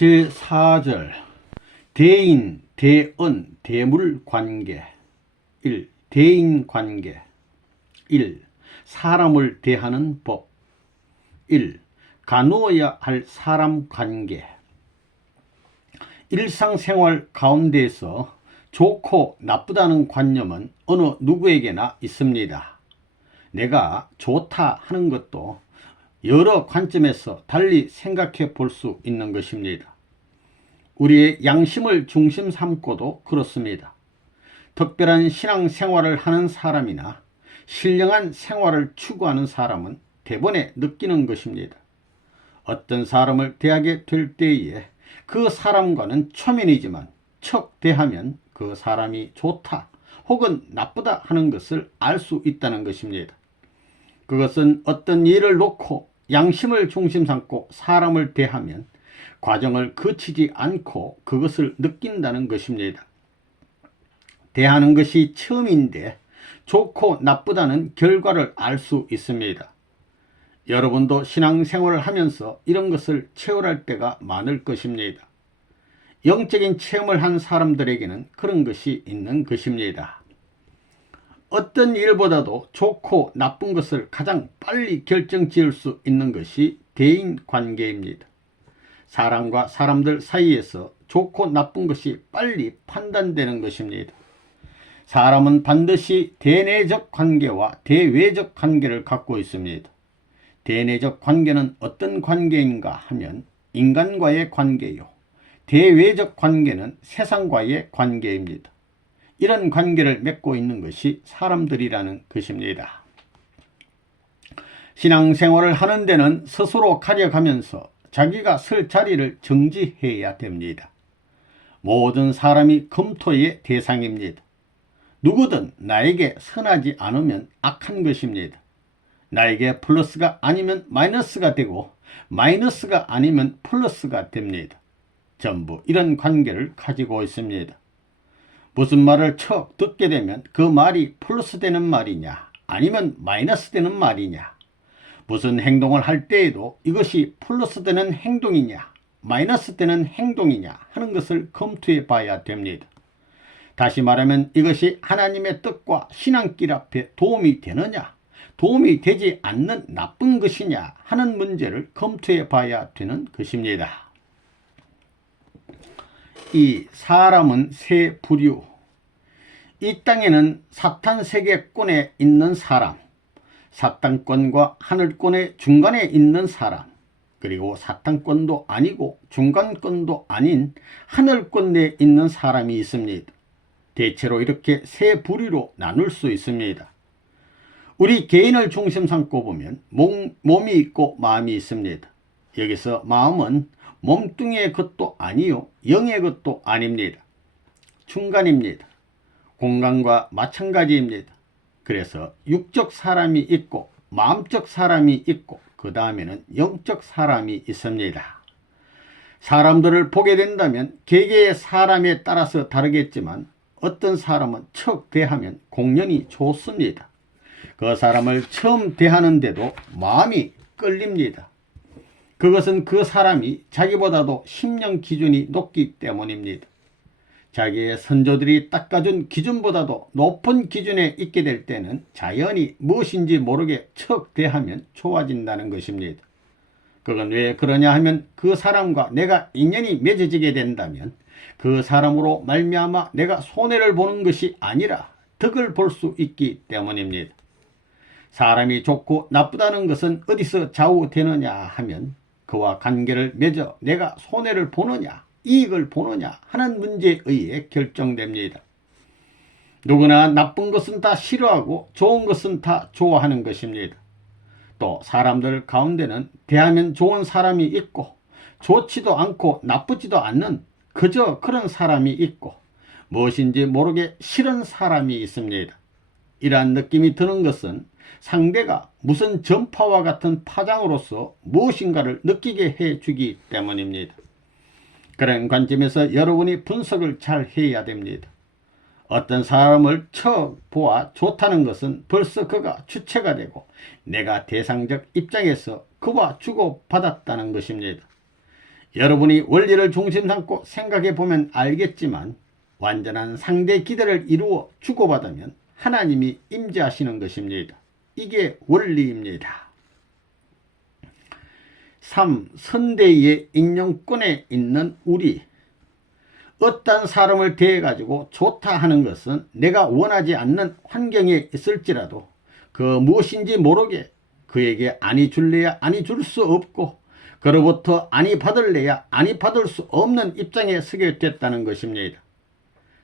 제4절 대인, 대언, 대물관계. 1. 대인관계. 1. 사람을 대하는 법. 1. 가누어야 할 사람관계. 일상생활 가운데에서 좋고 나쁘다는 관념은 어느 누구에게나 있습니다. 내가 좋다 하는 것도 여러 관점에서 달리 생각해 볼 수 있는 것입니다. 우리의 양심을 중심 삼고도 그렇습니다. 특별한 신앙생활을 하는 사람이나 신령한 생활을 추구하는 사람은 대번에 느끼는 것입니다. 어떤 사람을 대하게 될 때에 그 사람과는 초면이지만 척 대하면 그 사람이 좋다 혹은 나쁘다 하는 것을 알 수 있다는 것입니다. 그것은 어떤 일을 놓고 양심을 중심 삼고 사람을 대하면 과정을 거치지 않고 그것을 느낀다는 것입니다. 대하는 것이 처음인데 좋고 나쁘다는 결과를 알 수 있습니다. 여러분도 신앙생활을 하면서 이런 것을 체험할 때가 많을 것입니다. 영적인 체험을 한 사람들에게는 그런 것이 있는 것입니다. 어떤 일보다도 좋고 나쁜 것을 가장 빨리 결정지을 수 있는 것이 대인관계입니다. 사람과 사람들 사이에서 좋고 나쁜 것이 빨리 판단되는 것입니다. 사람은 반드시 대내적 관계와 대외적 관계를 갖고 있습니다. 대내적 관계는 어떤 관계인가 하면 인간과의 관계요. 대외적 관계는 세상과의 관계입니다. 이런 관계를 맺고 있는 것이 사람들이라는 것입니다. 신앙생활을 하는 데는 스스로 가려가면서 자기가 설 자리를 정지해야 됩니다. 모든 사람이 검토의 대상입니다. 누구든 나에게 선하지 않으면 악한 것입니다. 나에게 플러스가 아니면 마이너스가 되고 마이너스가 아니면 플러스가 됩니다. 전부 이런 관계를 가지고 있습니다. 무슨 말을 척 듣게 되면 그 말이 플러스 되는 말이냐 아니면 마이너스 되는 말이냐, 무슨 행동을 할 때에도 이것이 플러스 되는 행동이냐 마이너스 되는 행동이냐 하는 것을 검토해 봐야 됩니다. 다시 말하면 이것이 하나님의 뜻과 신앙길 앞에 도움이 되느냐 도움이 되지 않는 나쁜 것이냐 하는 문제를 검토해 봐야 되는 것입니다. 이 사람은 세 부류. 이 땅에는 사탄 세계권에 있는 사람, 사탄권과 하늘권의 중간에 있는 사람, 그리고 사탄권도 아니고 중간권도 아닌 하늘권 내에 있는 사람이 있습니다. 대체로 이렇게 세 부류로 나눌 수 있습니다. 우리 개인을 중심 삼고 보면 몸이 있고 마음이 있습니다. 여기서 마음은 몸뚱이의 것도 아니요 영의 것도 아닙니다. 중간입니다. 공간과 마찬가지입니다. 그래서 육적 사람이 있고 마음적 사람이 있고 그 다음에는 영적 사람이 있습니다. 사람들을 보게 된다면 개개의 사람에 따라서 다르겠지만 어떤 사람은 척 대하면 공연이 좋습니다. 그 사람을 처음 대하는데도 마음이 끌립니다. 그것은 그 사람이 자기보다도 심령 기준이 높기 때문입니다. 자기의 선조들이 닦아준 기준보다도 높은 기준에 있게 될 때는 자연히 무엇인지 모르게 척 대하면 좋아진다는 것입니다. 그건 왜 그러냐 하면 그 사람과 내가 인연이 맺어지게 된다면 그 사람으로 말미암아 내가 손해를 보는 것이 아니라 덕을 볼 수 있기 때문입니다. 사람이 좋고 나쁘다는 것은 어디서 좌우되느냐 하면 그와 관계를 맺어 내가 손해를 보느냐 이익을 보느냐 하는 문제에 의해 결정됩니다. 누구나 나쁜 것은 다 싫어하고 좋은 것은 다 좋아하는 것입니다. 또 사람들 가운데는 대하면 좋은 사람이 있고 좋지도 않고 나쁘지도 않는 그저 그런 사람이 있고 무엇인지 모르게 싫은 사람이 있습니다. 이러한 느낌이 드는 것은 상대가 무슨 전파와 같은 파장으로서 무엇인가를 느끼게 해주기 때문입니다. 그런 관점에서 여러분이 분석을 잘 해야 됩니다. 어떤 사람을 쳐보아 좋다는 것은 벌써 그가 주체가 되고 내가 대상적 입장에서 그와 주고받았다는 것입니다. 여러분이 원리를 중심 삼고 생각해 보면 알겠지만 완전한 상대 기대를 이루어 주고받으면 하나님이 임재하시는 것입니다. 이게 원리입니다. 3. 선대의 인용권에 있는 우리. 어떤 사람을 대해가지고 좋다 하는 것은 내가 원하지 않는 환경에 있을지라도 그 무엇인지 모르게 그에게 아니 줄래야 아니 줄 수 없고 그로부터 아니 받을래야 아니 받을 수 없는 입장에 서게 됐다는 것입니다.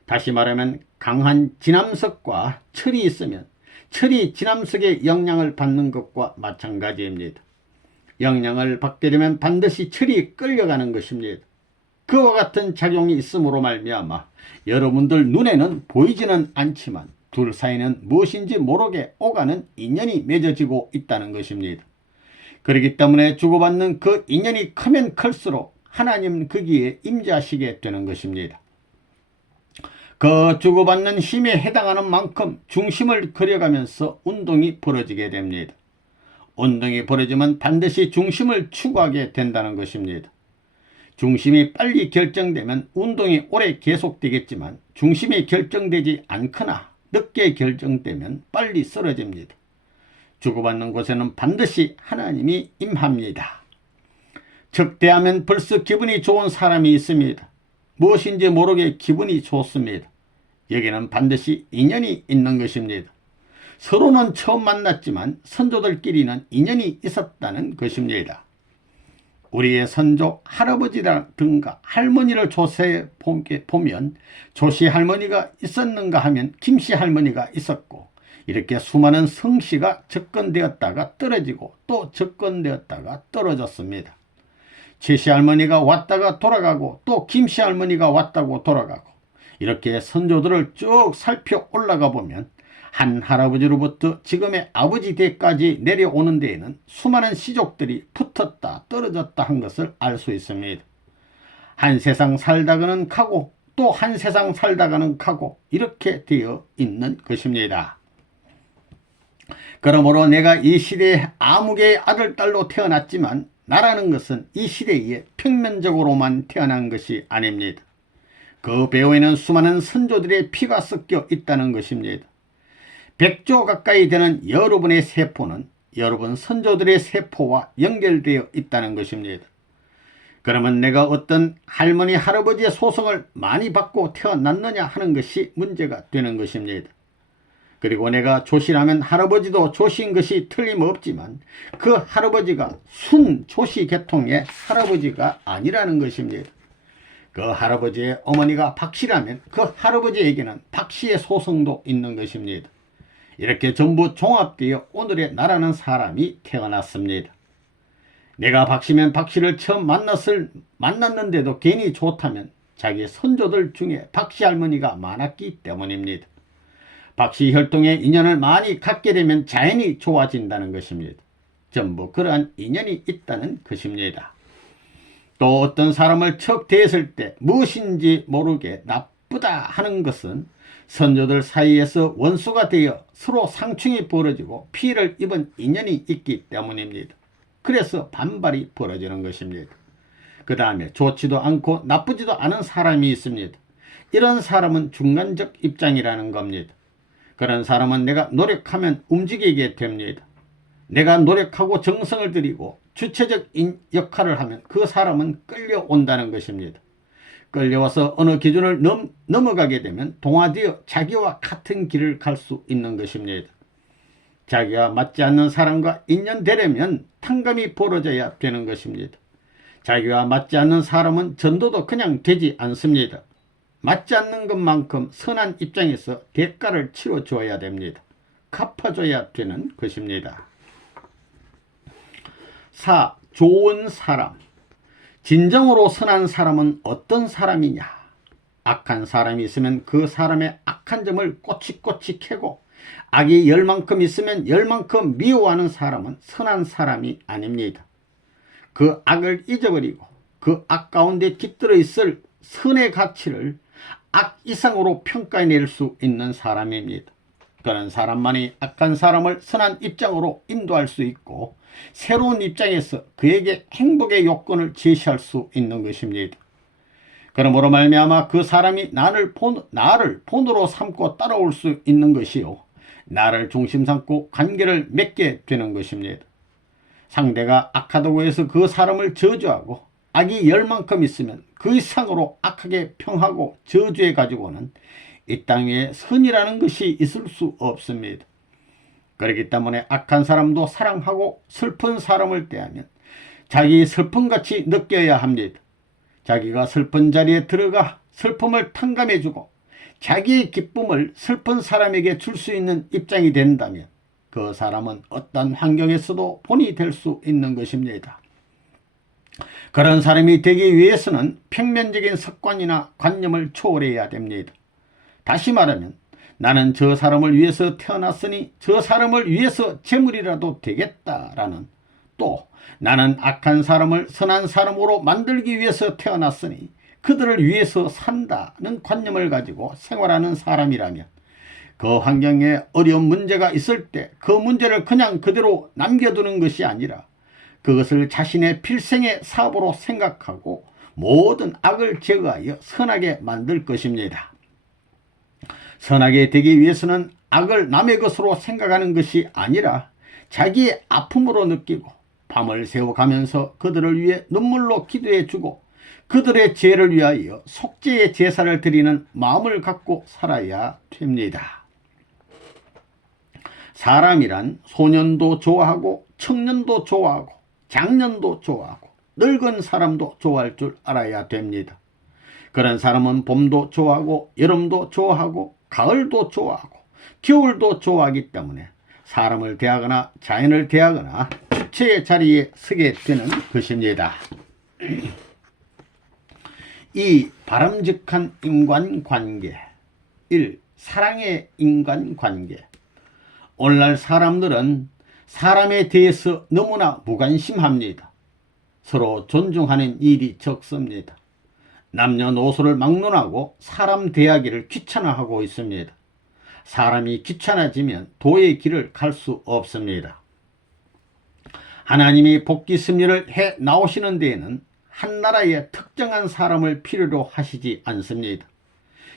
다시 말하면 강한 진함석과 철이 있으면 철이 진함석의 영향을 받는 것과 마찬가지입니다. 영향을 받게 되면 반드시 철이 끌려가는 것입니다. 그와 같은 작용이 있음으로 말미암아 여러분들 눈에는 보이지는 않지만 둘 사이는 무엇인지 모르게 오가는 인연이 맺어지고 있다는 것입니다. 그렇기 때문에 주고받는 그 인연이 크면 클수록 하나님은 거기에 임재하시게 되는 것입니다. 그 주고받는 힘에 해당하는 만큼 중심을 그려가면서 운동이 벌어지게 됩니다. 운동이 벌어지면 반드시 중심을 추구하게 된다는 것입니다. 중심이 빨리 결정되면 운동이 오래 계속되겠지만 중심이 결정되지 않거나 늦게 결정되면 빨리 쓰러집니다. 주고받는 곳에는 반드시 하나님이 임합니다. 적대하면 벌써 기분이 좋은 사람이 있습니다. 무엇인지 모르게 기분이 좋습니다. 여기는 반드시 인연이 있는 것입니다. 서로는 처음 만났지만 선조들끼리는 인연이 있었다는 것입니다. 우리의 선조 할아버지라든가 할머니를 조사해 보면 조씨 할머니가 있었는가 하면 김씨 할머니가 있었고 이렇게 수많은 성씨가 접근되었다가 떨어지고 또 접근되었다가 떨어졌습니다. 최씨 할머니가 왔다가 돌아가고 또 김씨 할머니가 왔다고 돌아가고 이렇게 선조들을 쭉 살펴 올라가 보면 한 할아버지로부터 지금의 아버지 때까지 내려오는 데에는 수많은 시족들이 붙었다 떨어졌다 한 것을 알 수 있습니다. 한 세상 살다가는 가고 또 한 세상 살다가는 가고 이렇게 되어 있는 것입니다. 그러므로 내가 이 시대에 아무개의 아들 딸로 태어났지만 나라는 것은 이 시대에 평면적으로만 태어난 것이 아닙니다. 그 배후에는 수많은 선조들의 피가 섞여 있다는 것입니다. 100조 가까이 되는 여러분의 세포는 여러분 선조들의 세포와 연결되어 있다는 것입니다. 그러면 내가 어떤 할머니 할아버지의 소송을 많이 받고 태어났느냐 하는 것이 문제가 되는 것입니다. 그리고 내가 조씨라면 할아버지도 조씨인 것이 틀림없지만 그 할아버지가 순 조씨 계통의 할아버지가 아니라는 것입니다. 그 할아버지의 어머니가 박씨라면 그 할아버지에게는 박씨의 소송도 있는 것입니다. 이렇게 전부 종합되어 오늘의 나라는 사람이 태어났습니다. 내가 박씨면 박씨를 처음 만났는데도 괜히 좋다면 자기 선조들 중에 박씨 할머니가 많았기 때문입니다. 박씨 혈통의 인연을 많이 갖게 되면 자연히 좋아진다는 것입니다. 전부 그러한 인연이 있다는 것입니다. 또 어떤 사람을 척 대했을 때 무엇인지 모르게 나쁘다 하는 것은 선조들 사이에서 원수가 되어 서로 상충이 벌어지고 피해를 입은 인연이 있기 때문입니다. 그래서 반발이 벌어지는 것입니다. 그 다음에 좋지도 않고 나쁘지도 않은 사람이 있습니다. 이런 사람은 중간적 입장이라는 겁니다. 그런 사람은 내가 노력하면 움직이게 됩니다. 내가 노력하고 정성을 들이고 주체적 역할을 하면 그 사람은 끌려온다는 것입니다. 끌려와서 어느 기준을 넘어가게 되면 동화되어 자기와 같은 길을 갈 수 있는 것입니다. 자기와 맞지 않는 사람과 인연되려면 탕감이 벌어져야 되는 것입니다. 자기와 맞지 않는 사람은 전도도 그냥 되지 않습니다. 맞지 않는 것만큼 선한 입장에서 대가를 치러줘야 됩니다. 갚아줘야 되는 것입니다. 4. 좋은 사람. 진정으로 선한 사람은 어떤 사람이냐? 악한 사람이 있으면 그 사람의 악한 점을 꼬치꼬치 캐고 악이 열만큼 있으면 열만큼 미워하는 사람은 선한 사람이 아닙니다. 그 악을 잊어버리고 그 악 가운데 깃들어 있을 선의 가치를 악 이상으로 평가해낼 수 있는 사람입니다. 그런 사람만이 악한 사람을 선한 입장으로 인도할 수 있고 새로운 입장에서 그에게 행복의 요건을 제시할 수 있는 것입니다. 그러므로 말미암아 그 사람이 나를 본으로 삼고 따라올 수 있는 것이요, 나를 중심 삼고 관계를 맺게 되는 것입니다. 상대가 악하다고 해서 그 사람을 저주하고 악이 열 만큼 있으면 그 이상으로 악하게 평하고 저주해 가지고는 이 땅 위에 선이라는 것이 있을 수 없습니다. 그렇기 때문에 악한 사람도 사랑하고 슬픈 사람을 대하면 자기 슬픔같이 느껴야 합니다. 자기가 슬픈 자리에 들어가 슬픔을 탕감해주고 자기의 기쁨을 슬픈 사람에게 줄 수 있는 입장이 된다면 그 사람은 어떤 환경에서도 본이 될 수 있는 것입니다. 그런 사람이 되기 위해서는 평면적인 습관이나 관념을 초월해야 됩니다. 다시 말하면 나는 저 사람을 위해서 태어났으니 저 사람을 위해서 재물이라도 되겠다라는, 또 나는 악한 사람을 선한 사람으로 만들기 위해서 태어났으니 그들을 위해서 산다는 관념을 가지고 생활하는 사람이라면 그 환경에 어려운 문제가 있을 때 그 문제를 그냥 그대로 남겨두는 것이 아니라 그것을 자신의 필생의 사업으로 생각하고 모든 악을 제거하여 선하게 만들 것입니다. 선하게 되기 위해서는 악을 남의 것으로 생각하는 것이 아니라 자기의 아픔으로 느끼고 밤을 새워가면서 그들을 위해 눈물로 기도해주고 그들의 죄를 위하여 속죄의 제사를 드리는 마음을 갖고 살아야 됩니다. 사람이란 소년도 좋아하고 청년도 좋아하고 장년도 좋아하고 늙은 사람도 좋아할 줄 알아야 됩니다. 그런 사람은 봄도 좋아하고 여름도 좋아하고 가을도 좋아하고 겨울도 좋아하기 때문에 사람을 대하거나 자연을 대하거나 주체의 자리에 서게 되는 것입니다. 이 바람직한 인간관계 1. 사랑의 인간관계. 오늘날 사람들은 사람에 대해서 너무나 무관심합니다. 서로 존중하는 일이 적습니다. 남녀노소를 막론하고 사람 대하기를 귀찮아하고 있습니다. 사람이 귀찮아지면 도의 길을 갈 수 없습니다. 하나님이 복귀 섭리를 해 나오시는 데에는 한 나라의 특정한 사람을 필요로 하시지 않습니다.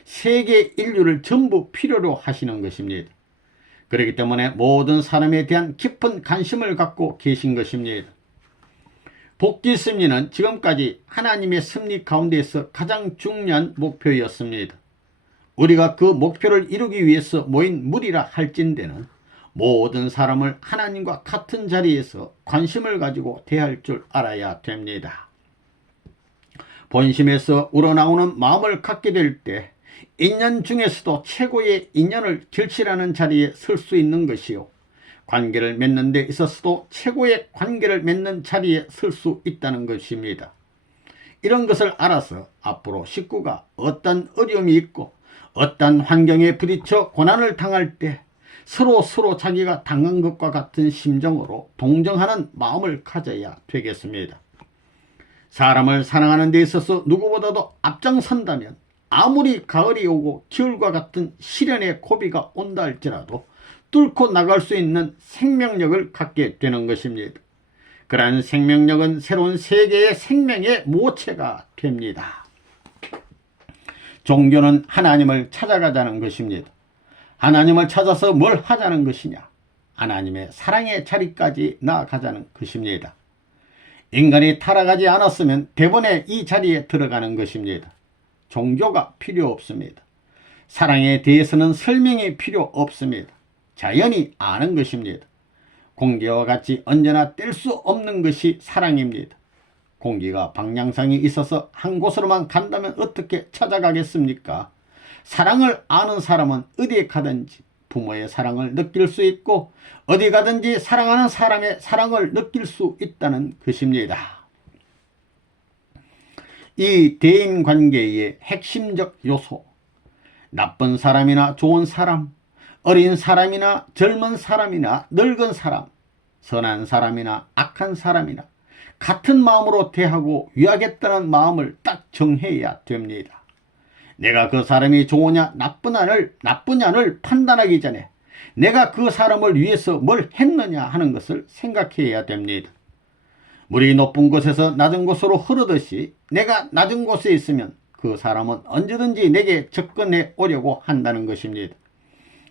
세계 인류를 전부 필요로 하시는 것입니다. 그렇기 때문에 모든 사람에 대한 깊은 관심을 갖고 계신 것입니다. 복귀 섭리는 지금까지 하나님의 섭리 가운데에서 가장 중요한 목표였습니다. 우리가 그 목표를 이루기 위해서 모인 무리라 할진대는 모든 사람을 하나님과 같은 자리에서 관심을 가지고 대할 줄 알아야 됩니다. 본심에서 우러나오는 마음을 갖게 될 때 인연 중에서도 최고의 인연을 결실하는 자리에 설 수 있는 것이요, 관계를 맺는 데 있어서도 최고의 관계를 맺는 자리에 설 수 있다는 것입니다. 이런 것을 알아서 앞으로 식구가 어떤 어려움이 있고 어떤 환경에 부딪혀 고난을 당할 때 서로 자기가 당한 것과 같은 심정으로 동정하는 마음을 가져야 되겠습니다. 사람을 사랑하는 데 있어서 누구보다도 앞장선다면 아무리 가을이 오고 겨울과 같은 시련의 고비가 온다 할지라도 뚫고 나갈 수 있는 생명력을 갖게 되는 것입니다. 그러한 생명력은 새로운 세계의 생명의 모체가 됩니다. 종교는 하나님을 찾아가자는 것입니다. 하나님을 찾아서 뭘 하자는 것이냐? 하나님의 사랑의 자리까지 나아가자는 것입니다. 인간이 타락하지 않았으면 대번에 이 자리에 들어가는 것입니다. 종교가 필요 없습니다. 사랑에 대해서는 설명이 필요 없습니다. 자연히 아는 것입니다. 공기와 같이 언제나 뗄 수 없는 것이 사랑입니다. 공기가 방향성이 있어서 한 곳으로만 간다면 어떻게 찾아가겠습니까? 사랑을 아는 사람은 어디에 가든지 부모의 사랑을 느낄 수 있고 어디 가든지 사랑하는 사람의 사랑을 느낄 수 있다는 것입니다. 이 대인관계의 핵심적 요소, 나쁜 사람이나 좋은 사람, 어린 사람이나 젊은 사람이나 늙은 사람, 선한 사람이나 악한 사람이나 같은 마음으로 대하고 위하겠다는 마음을 딱 정해야 됩니다. 내가 그 사람이 좋으냐 나쁘냐를 판단하기 전에 내가 그 사람을 위해서 뭘 했느냐 하는 것을 생각해야 됩니다. 물이 높은 곳에서 낮은 곳으로 흐르듯이 내가 낮은 곳에 있으면 그 사람은 언제든지 내게 접근해 오려고 한다는 것입니다.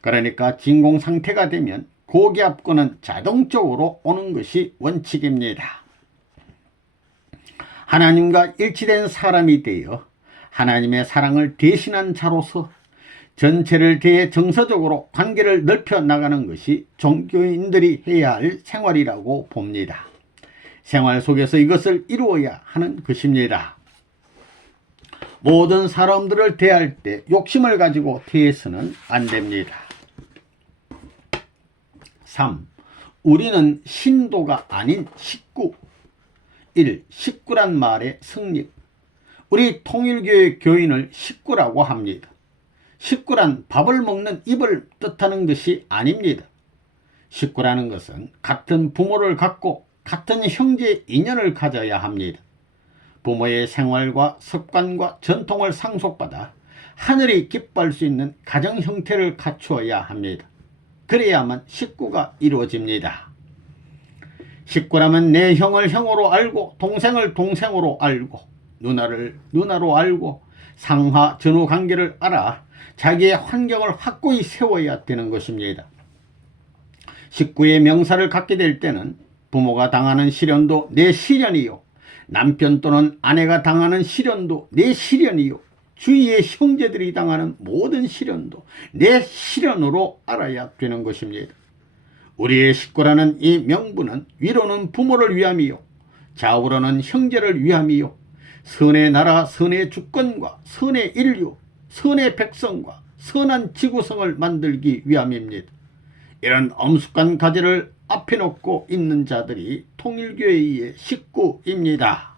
그러니까 진공 상태가 되면 고기압권은 자동적으로 오는 것이 원칙입니다. 하나님과 일치된 사람이 되어 하나님의 사랑을 대신한 자로서 전체를 대해 정서적으로 관계를 넓혀 나가는 것이 종교인들이 해야 할 생활이라고 봅니다. 생활 속에서 이것을 이루어야 하는 것입니다. 모든 사람들을 대할 때 욕심을 가지고 대해서는 안 됩니다. 3. 우리는 신도가 아닌 식구. 1. 식구란 말의 성립. 우리 통일교회 교인을 식구라고 합니다. 식구란 밥을 먹는 입을 뜻하는 것이 아닙니다. 식구라는 것은 같은 부모를 갖고 같은 형제 인연을 가져야 합니다. 부모의 생활과 습관과 전통을 상속받아 하늘이 기뻐할 수 있는 가정 형태를 갖추어야 합니다. 그래야만 식구가 이루어집니다. 식구라면 내 형을 형으로 알고 동생을 동생으로 알고 누나를 누나로 알고 상하 전후 관계를 알아 자기의 환경을 확고히 세워야 되는 것입니다. 식구의 명사를 갖게 될 때는 부모가 당하는 시련도 내 시련이요, 남편 또는 아내가 당하는 시련도 내 시련이요, 주위의 형제들이 당하는 모든 시련도 내 시련으로 알아야 되는 것입니다. 우리의 식구라는 이 명분은 위로는 부모를 위함이요, 좌우로는 형제를 위함이요, 선의 나라, 선의 주권과 선의 인류, 선의 백성과 선한 지구성을 만들기 위함입니다. 이런 엄숙한 가지를 앞에 놓고 있는 자들이 통일교회의 식구입니다.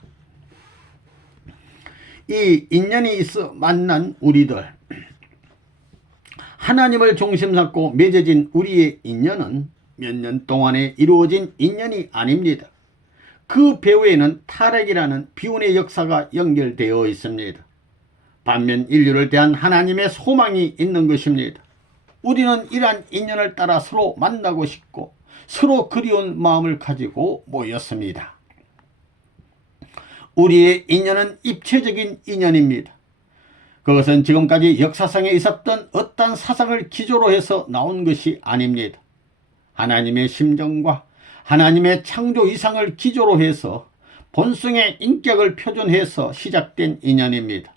이 인연이 있어 만난 우리들, 하나님을 중심 삼고 맺어진 우리의 인연은 몇 년 동안에 이루어진 인연이 아닙니다. 그 배후에는 타락이라는 비운의 역사가 연결되어 있습니다. 반면 인류를 대한 하나님의 소망이 있는 것입니다. 우리는 이러한 인연을 따라 서로 만나고 싶고 서로 그리운 마음을 가지고 모였습니다. 우리의 인연은 입체적인 인연입니다. 그것은 지금까지 역사상에 있었던 어떤 사상을 기조로 해서 나온 것이 아닙니다. 하나님의 심정과 하나님의 창조 이상을 기조로 해서 본성의 인격을 표준해서 시작된 인연입니다.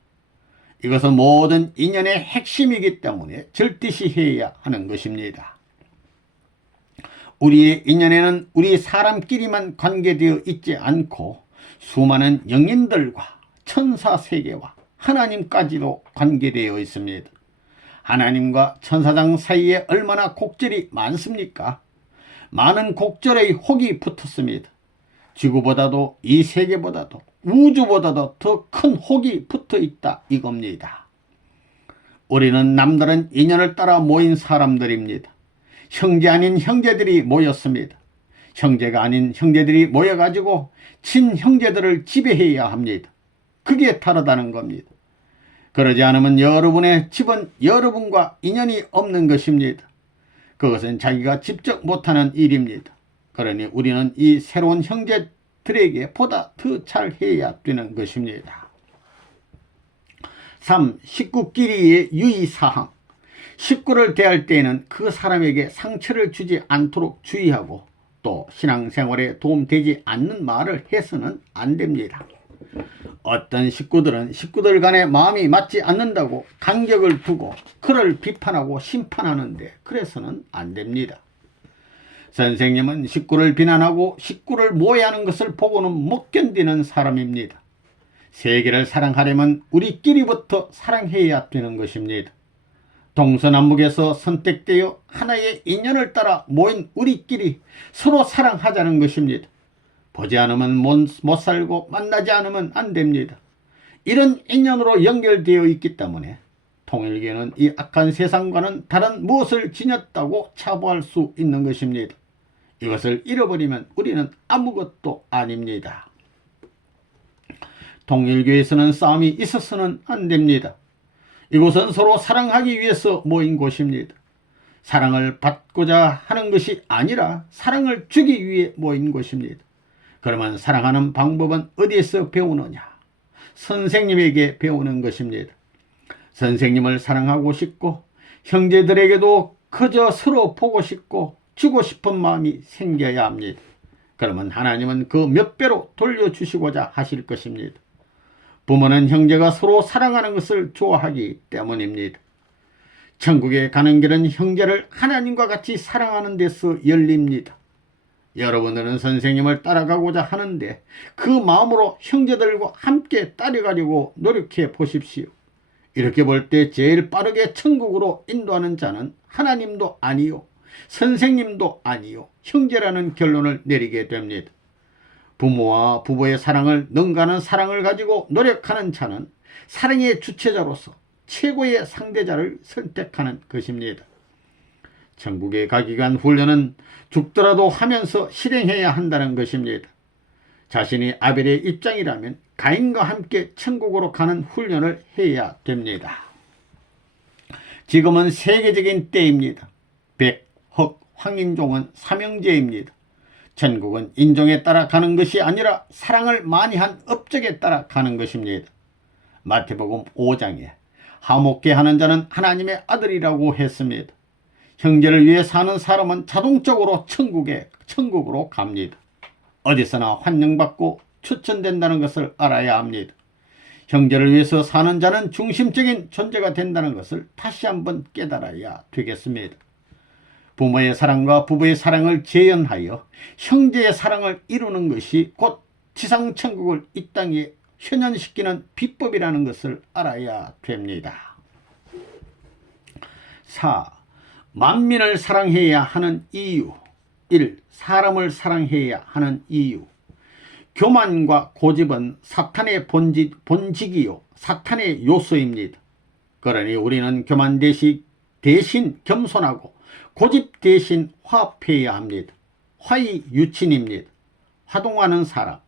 이것은 모든 인연의 핵심이기 때문에 절대시해야 하는 것입니다. 우리의 인연에는 우리 사람끼리만 관계되어 있지 않고 수많은 영인들과 천사세계와 하나님까지도 관계되어 있습니다. 하나님과 천사장 사이에 얼마나 곡절이 많습니까? 많은 곡절의 혹이 붙었습니다. 지구보다도 이 세계보다도 우주보다도 더 큰 혹이 붙어 있다 이겁니다. 우리는 남다른 인연을 따라 모인 사람들입니다. 형제 아닌 형제들이 모였습니다. 형제가 아닌 형제들이 모여가지고 친형제들을 지배해야 합니다. 그게 다르다는 겁니다. 그러지 않으면 여러분의 집은 여러분과 인연이 없는 것입니다. 그것은 자기가 직접 못하는 일입니다. 그러니 우리는 이 새로운 형제들에게 보다 더 잘해야 되는 것입니다. 3. 식구끼리의 유의사항. 식구를 대할 때에는 그 사람에게 상처를 주지 않도록 주의하고 또 신앙생활에 도움되지 않는 말을 해서는 안 됩니다. 어떤 식구들은 식구들 간에 마음이 맞지 않는다고 간격을 두고 그를 비판하고 심판하는데 그래서는 안 됩니다. 선생님은 식구를 비난하고 식구를 모해하는 것을 보고는 못 견디는 사람입니다. 세계를 사랑하려면 우리끼리부터 사랑해야 되는 것입니다. 동서남북에서 선택되어 하나의 인연을 따라 모인 우리끼리 서로 사랑하자는 것입니다. 보지 않으면 못 살고 만나지 않으면 안 됩니다. 이런 인연으로 연결되어 있기 때문에 통일교는 이 악한 세상과는 다른 무엇을 지녔다고 자부할 수 있는 것입니다. 이것을 잃어버리면 우리는 아무것도 아닙니다. 통일교에서는 싸움이 있어서는 안 됩니다. 이곳은 서로 사랑하기 위해서 모인 곳입니다. 사랑을 받고자 하는 것이 아니라 사랑을 주기 위해 모인 것입니다. 그러면 사랑하는 방법은 어디에서 배우느냐? 선생님에게 배우는 것입니다. 선생님을 사랑하고 싶고 형제들에게도 그저 서로 보고 싶고 주고 싶은 마음이 생겨야 합니다. 그러면 하나님은 그 몇 배로 돌려주시고자 하실 것입니다. 부모는 형제가 서로 사랑하는 것을 좋아하기 때문입니다. 천국에 가는 길은 형제를 하나님과 같이 사랑하는 데서 열립니다. 여러분들은 선생님을 따라가고자 하는데 그 마음으로 형제들과 함께 따라가려고 노력해 보십시오. 이렇게 볼 때 제일 빠르게 천국으로 인도하는 자는 하나님도 아니요, 선생님도 아니요, 형제라는 결론을 내리게 됩니다. 부모와 부부의 사랑을 능가하는 사랑을 가지고 노력하는 자는 사랑의 주체자로서 최고의 상대자를 선택하는 것입니다. 천국에 가기 위한 훈련은 죽더라도 하면서 실행해야 한다는 것입니다. 자신이 아벨의 입장이라면 가인과 함께 천국으로 가는 훈련을 해야 됩니다. 지금은 세계적인 때입니다. 백, 흑, 황인종은 삼형제입니다. 천국은 인종에 따라 가는 것이 아니라 사랑을 많이 한 업적에 따라 가는 것입니다. 마태복음 5장에 화목케 하는 자는 하나님의 아들이라고 했습니다. 형제를 위해 사는 사람은 자동적으로 천국으로 갑니다. 어디서나 환영받고 추천된다는 것을 알아야 합니다. 형제를 위해서 사는 자는 중심적인 존재가 된다는 것을 다시 한번 깨달아야 되겠습니다. 부모의 사랑과 부부의 사랑을 재현하여 형제의 사랑을 이루는 것이 곧 지상천국을 이 땅에 현현시키는 비법이라는 것을 알아야 됩니다. 4. 만민을 사랑해야 하는 이유. 1. 사람을 사랑해야 하는 이유. 교만과 고집은 사탄의 본직이요 사탄의 요소입니다. 그러니 우리는 교만 대신 겸손하고 고집 대신 화합해야 합니다. 화의 유친입니다. 화동하는 사람,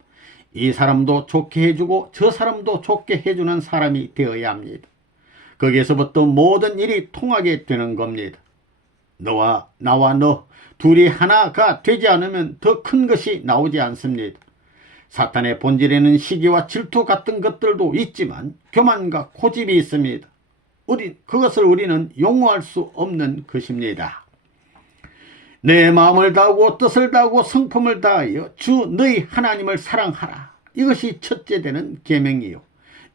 이 사람도 좋게 해주고 저 사람도 좋게 해주는 사람이 되어야 합니다. 거기에서부터 모든 일이 통하게 되는 겁니다. 너와 나와 너 둘이 하나가 되지 않으면 더 큰 것이 나오지 않습니다. 사탄의 본질에는 시기와 질투 같은 것들도 있지만 교만과 고집이 있습니다. 그것을 우리는 용어할 수 없는 것입니다. 내 마음을 다하고 뜻을 다하고 성품을 다하여 주 너희 하나님을 사랑하라. 이것이 첫째 되는 계명이요.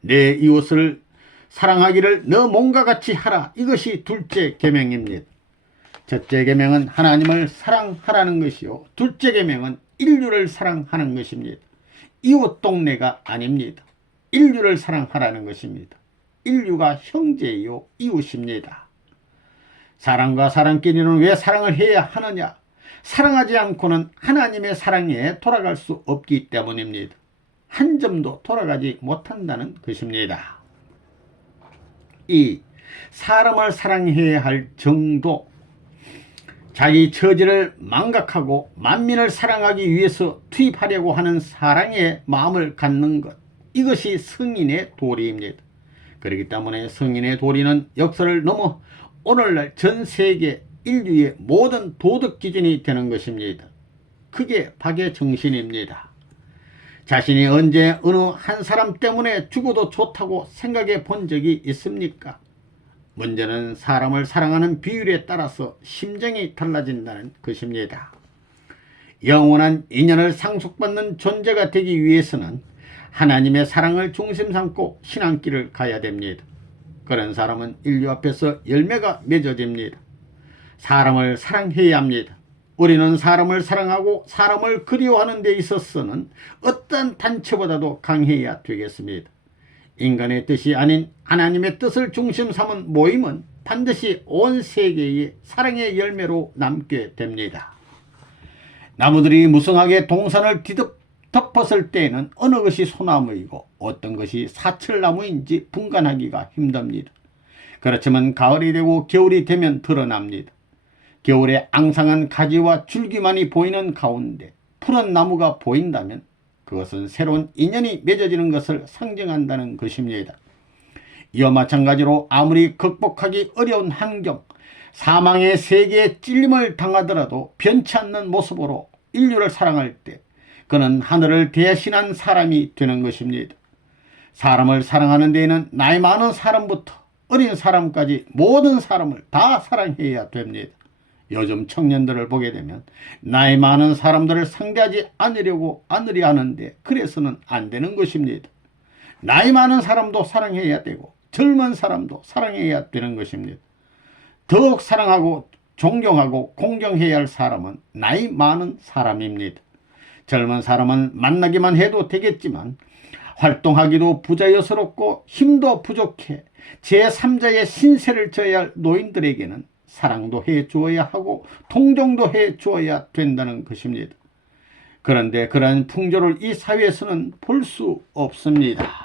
내 이웃을 사랑하기를 너 몸과 같이 하라. 이것이 둘째 계명입니다. 첫째 계명은 하나님을 사랑하라는 것이요. 둘째 계명은 인류를 사랑하는 것입니다. 이웃 동네가 아닙니다. 인류를 사랑하라는 것입니다. 인류가 형제요 이웃입니다. 사람과 사람끼리는 왜 사랑을 해야 하느냐? 사랑하지 않고는 하나님의 사랑에 돌아갈 수 없기 때문입니다. 한 점도 돌아가지 못한다는 것입니다. 2. 사람을 사랑해야 할 정도. 자기 처지를 망각하고 만민을 사랑하기 위해서 투입하려고 하는 사랑의 마음을 갖는 것, 이것이 성인의 도리입니다. 그렇기 때문에 성인의 도리는 역사를 넘어 오늘날 전 세계 인류의 모든 도덕 기준이 되는 것입니다. 그게 박의 정신입니다. 자신이 언제 어느 한 사람 때문에 죽어도 좋다고 생각해 본 적이 있습니까? 문제는 사람을 사랑하는 비율에 따라서 심정이 달라진다는 것입니다. 영원한 인연을 상속받는 존재가 되기 위해서는 하나님의 사랑을 중심 삼고 신앙길을 가야 됩니다. 그런 사람은 인류 앞에서 열매가 맺어집니다. 사람을 사랑해야 합니다. 우리는 사람을 사랑하고 사람을 그리워하는 데 있어서는 어떤 단체보다도 강해야 되겠습니다. 인간의 뜻이 아닌 하나님의 뜻을 중심 삼은 모임은 반드시 온 세계의 사랑의 열매로 남게 됩니다. 나무들이 무성하게 동산을 덮었을 때에는 어느 것이 소나무이고 어떤 것이 사철나무인지 분간하기가 힘듭니다. 그렇지만 가을이 되고 겨울이 되면 드러납니다. 겨울에 앙상한 가지와 줄기만이 보이는 가운데 푸른 나무가 보인다면 그것은 새로운 인연이 맺어지는 것을 상징한다는 것입니다. 이와 마찬가지로 아무리 극복하기 어려운 환경, 사망의 세계에 찔림을 당하더라도 변치 않는 모습으로 인류를 사랑할 때 그는 하늘을 대신한 사람이 되는 것입니다. 사람을 사랑하는 데에는 나이 많은 사람부터 어린 사람까지 모든 사람을 다 사랑해야 됩니다. 요즘 청년들을 보게 되면 나이 많은 사람들을 상대하지 않으려 하는데 그래서는 안 되는 것입니다. 나이 많은 사람도 사랑해야 되고 젊은 사람도 사랑해야 되는 것입니다. 더욱 사랑하고 존경하고 공경해야 할 사람은 나이 많은 사람입니다. 젊은 사람은 만나기만 해도 되겠지만 활동하기도 부자연스럽고 힘도 부족해 제3자의 신세를 져야 할 노인들에게는 사랑도 해 주어야 하고 동정도 해 주어야 된다는 것입니다. 그런데 그러한 풍조를 이 사회에서는 볼 수 없습니다.